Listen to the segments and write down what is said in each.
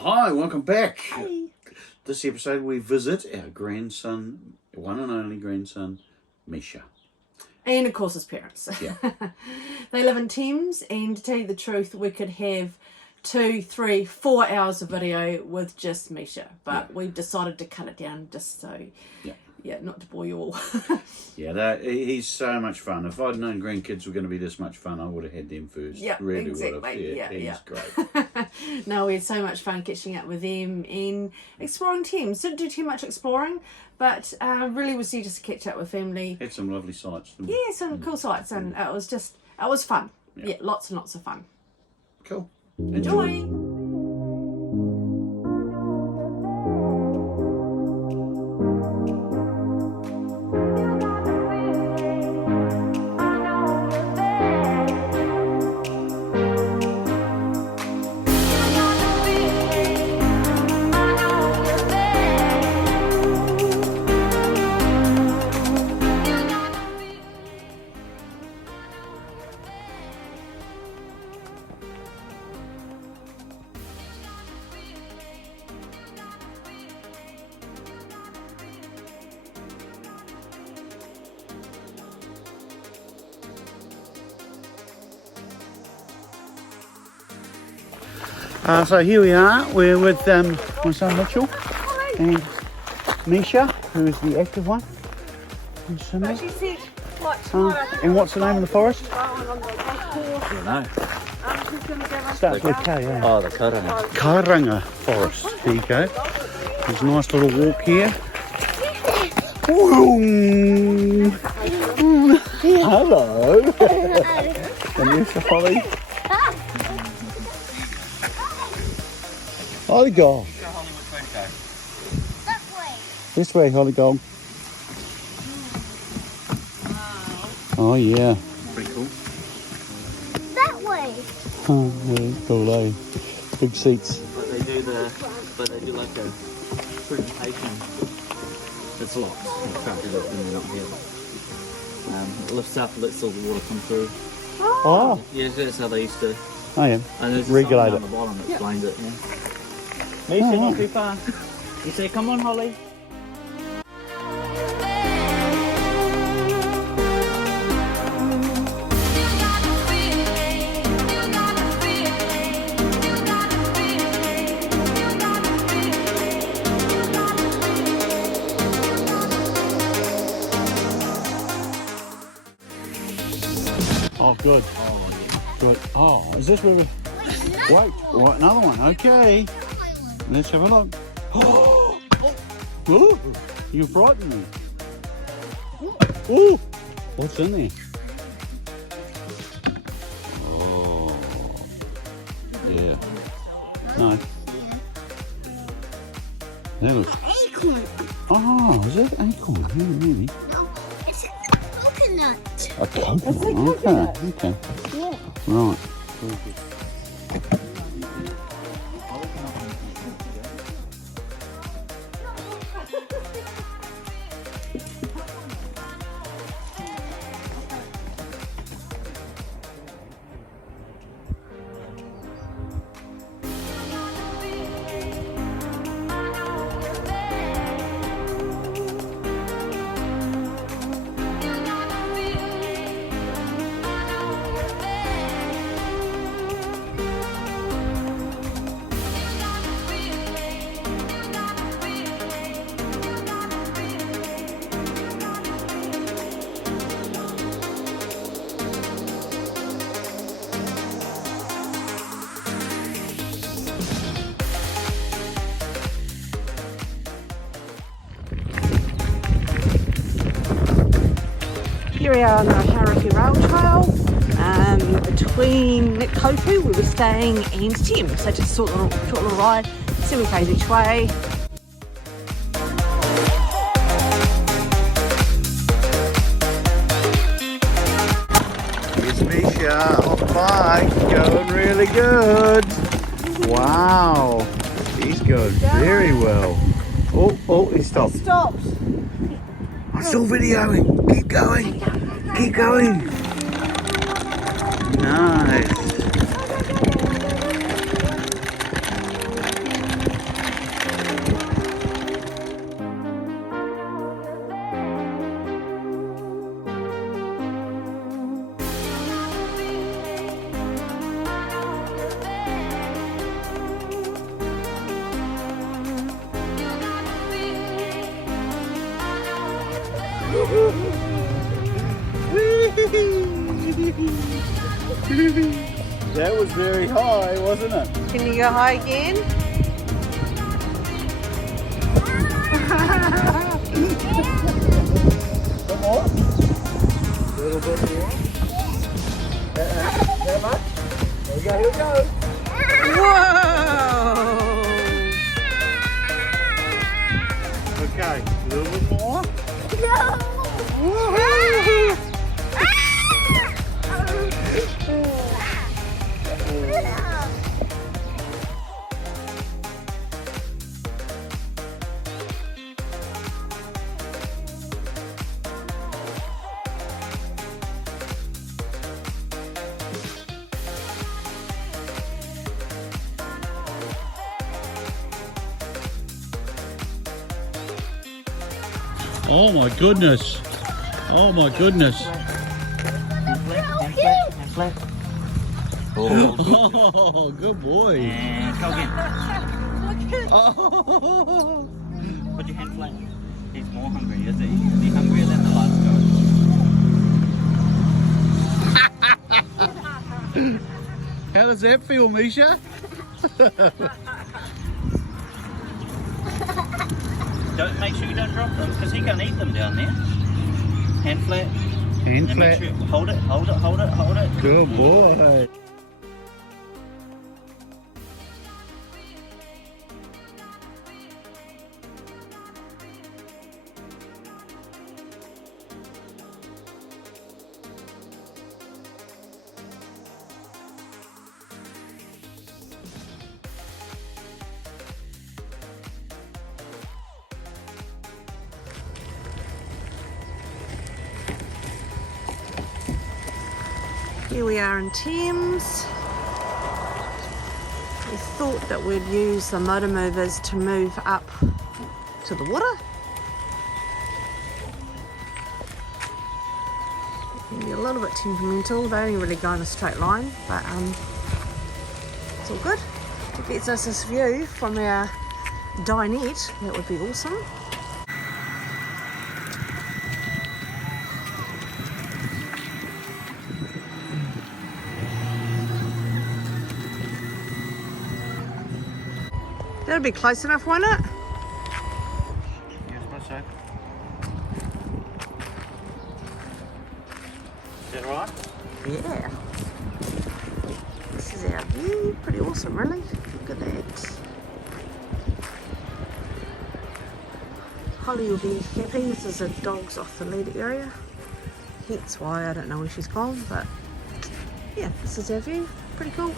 Hi, welcome back. Hey. This episode we visit our grandson, one and only grandson, Misha. And of course his parents. Yeah. They live in Thames, and to tell you the truth, we could have 2, 3, 4 hours of video with just Misha, but we've decided to cut it down just so, not to bore you all. He's so much fun. If I'd known grandkids were going to be this much fun, I would have had them first. Yeah, really exactly. would have. He's great. No, we had so much fun catching up with them and exploring Thames. Didn't do too much exploring, but really was there just to catch up with family. Had some lovely sights. Yeah, some cool sights, and it was fun. Yeah, lots and lots of fun. Cool. Enjoy. So here we are. We're with my son Mitchell and Misha, who is the active one. And what's the name of the forest? No. Starts with K, eh? Oh, the Karanga. Karanga Forest. There you go. There's a nice little walk here. Woo! Hello. And there's the Holly. Holly Gold. This way, Holly Gold. Oh yeah. Pretty cool. That way. Oh, yeah, cool, eh? Big seats. But they do like a presentation. It's locked. You can't do that when they're not here. It lifts up, lets all the water come through. Oh. Yeah, that's how they used to. Oh yeah. And there's Regulate something it. on the bottom that explains it. Yeah. Misha, not too far. You say, come on, Holly. Oh, good. Good. Oh, is this where we... Wait, what, another one. Okay. Let's have a look. Oh, ooh, you frightened me. Ooh, what's in there? Oh, yeah. No. That looks... Acorn. Oh, is it acorn? Yeah, maybe. No, it's a coconut. A coconut. Okay. Yeah. Right. Here we are on the Tararu rail trail between Kofu, where we're staying, and Thames. So just a short little ride, 7 k's each way. Here's Misha on the bike, going really good. Wow, he's going very well. Oh, he stopped. Stopped. I'm still videoing. Keep going. Keep going. Nice. was very high, wasn't it? Can you go high again? Come on. A little bit more. That much? Here we go, here we go. Whoa! Okay, a little bit more. No. Woohoo! Oh my goodness. Oh my goodness. Hand flat, hand flat. Oh, Oh, good boy. and go again. Oh. Put your hand flat. He's more hungry, is he? Is he hungrier than the last guy? How does that feel, Misha? Make sure you don't drop them, because he can eat them down there. Hand flat. Hand And make flat. sure hold it, hold it, hold it, hold it. Good boy. Here we are in Thames. We thought that we'd use the motor movers to move up to the water. Can be a little bit temperamental. They only really go in a straight line, but it's all good. If it gets us this view from our dinette, that would be awesome. That'll be close enough, won't it? Yes, my son. Is that right? Yeah. This is our view. Pretty awesome, really. Look at that. Holly will be happy. This is a dogs off the lead area. Hence why I don't know where she's gone, but yeah, this is our view. Pretty cool.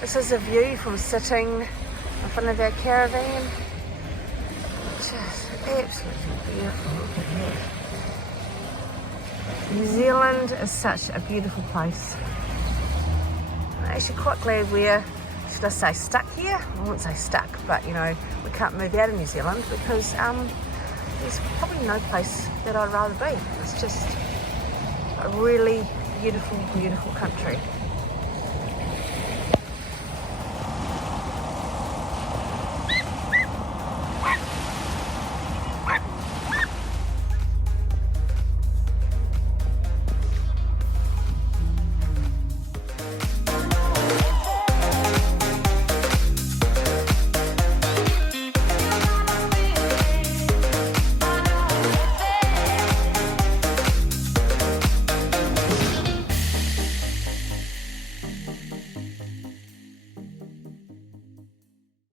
This is a view from sitting in front of our caravan. Just absolutely beautiful. New Zealand is such a beautiful place. I'm actually quite glad we're, should I say, stuck here? I wouldn't say stuck, but you know, we can't move out of New Zealand because there's probably no place that I'd rather be. It's just a really beautiful, beautiful country.